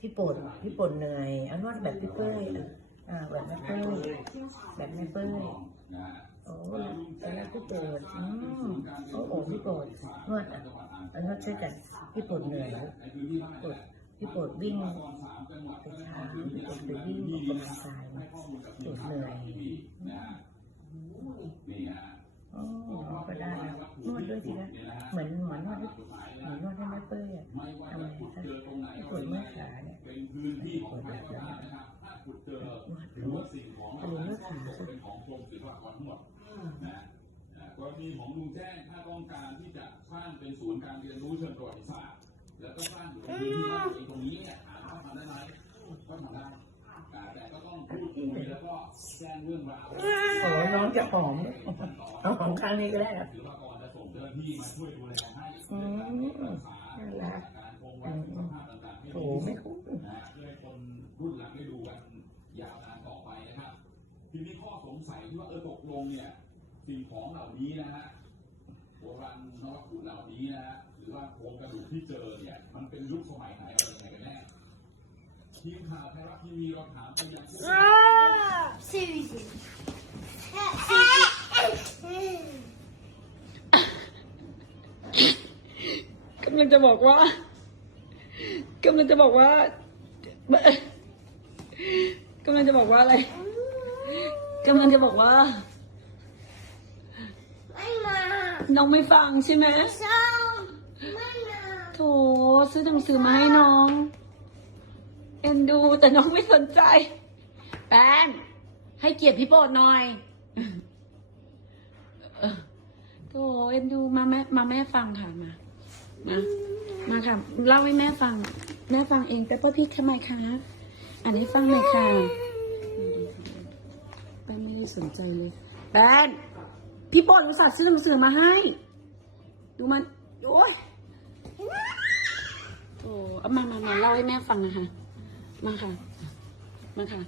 พี่ป่นพี่ป่นเหนื่อยอานวดแบบพี่เป้ยอ่าแบบแม่เป้ยแบบแม่เป้ยโอ้แล้วพี่ป่นอืมโอ้โหพี่ปนนวดอะอานวดช่วยกันพี่ปนเหนื่อยปวดพี่ป่นวิ่งไปทางพี่ป่นไปวิ่งออกกำลังกายปวดเหนื่อยโอ้ก็ได้นวดด้วยสิคะเหมือน หมือนนวดให้เหมือนนวดให้แม่เป้ยอะทำไมคะพี่ป่นเมื่อยขาเนี่ยปวดแบบนั้นนวดนวดอันนี้เมื่อยขาสิของกรมศิลปากรทั้งหมดนะกรณีของลุงแจ้งถ้าต้องการที่จะสร้างเป็นศูนย์การเรียนรู้เชิงประวัติศาสตร์แล้วก็สร้างอยู่ในพื้นที่บ้านตัวเองตรงนี้เนี่ยถามว่าทำได้ไหมก็ทำได้แต่ก็ต้องพูดคุยแล้วก็แจ้งเรื่องราวโอ้น้องจะหอมเอาหอมข้างนี้ก็ได้ครับ จ้าหน้าที่มาช่วยดูแลให้อืมน่ารักการคงไว้สภาพต่างๆให้โอ้ไม่คุ้มนะเพื่อให้คนรุ่นหลังได้ดูกันยาวนานต่อไปนะครับ ทีนี้ข้อสงสัยที่ว่าเออตกลงเนี่ยสิ่งของเหล่านี้นะฮะโบราณนวัตถุเหล่านี้นะฮะหรือว่าโครงกระดูกที่เจอเนี่ย มันเป็นยุคสมัยไหนอะไรยังไงกันแน่ทีมข่าวไทยรัฐทีวีเราถามไปยังผู้ Susan. Susan. กำลังจะบอกว่ากำลังจะบอกว่า กำลังจะบอกว่าอะไรกำลังจะบอกว่า Mama. น้องไม่ฟังใช่ไหม So, Mama. โถซื้อหนังสือมาให้น้อง เอ็นดูแต่น้องไม่สนใจ แป้นให้เกียรติพี่โปรดหน่อยเออโถเอ็นดูมาแม่มาแม่ฟังค่ะมา มามาค่ะเล่าให้แม่ฟัง แม่ฟังเองแต่พ่อพี่ทำไมคะอันนี้ฟังหน่อยค่ะแป้นไม่ได้สนใจเลยแป้นพี่โปรดอุตส่าห์ซื้อหนังสือมาให้ ดูมันโอ้ยโอ้เอามามามาเล่าให้แม่ฟังนะคะมาค่ะมาค่ะ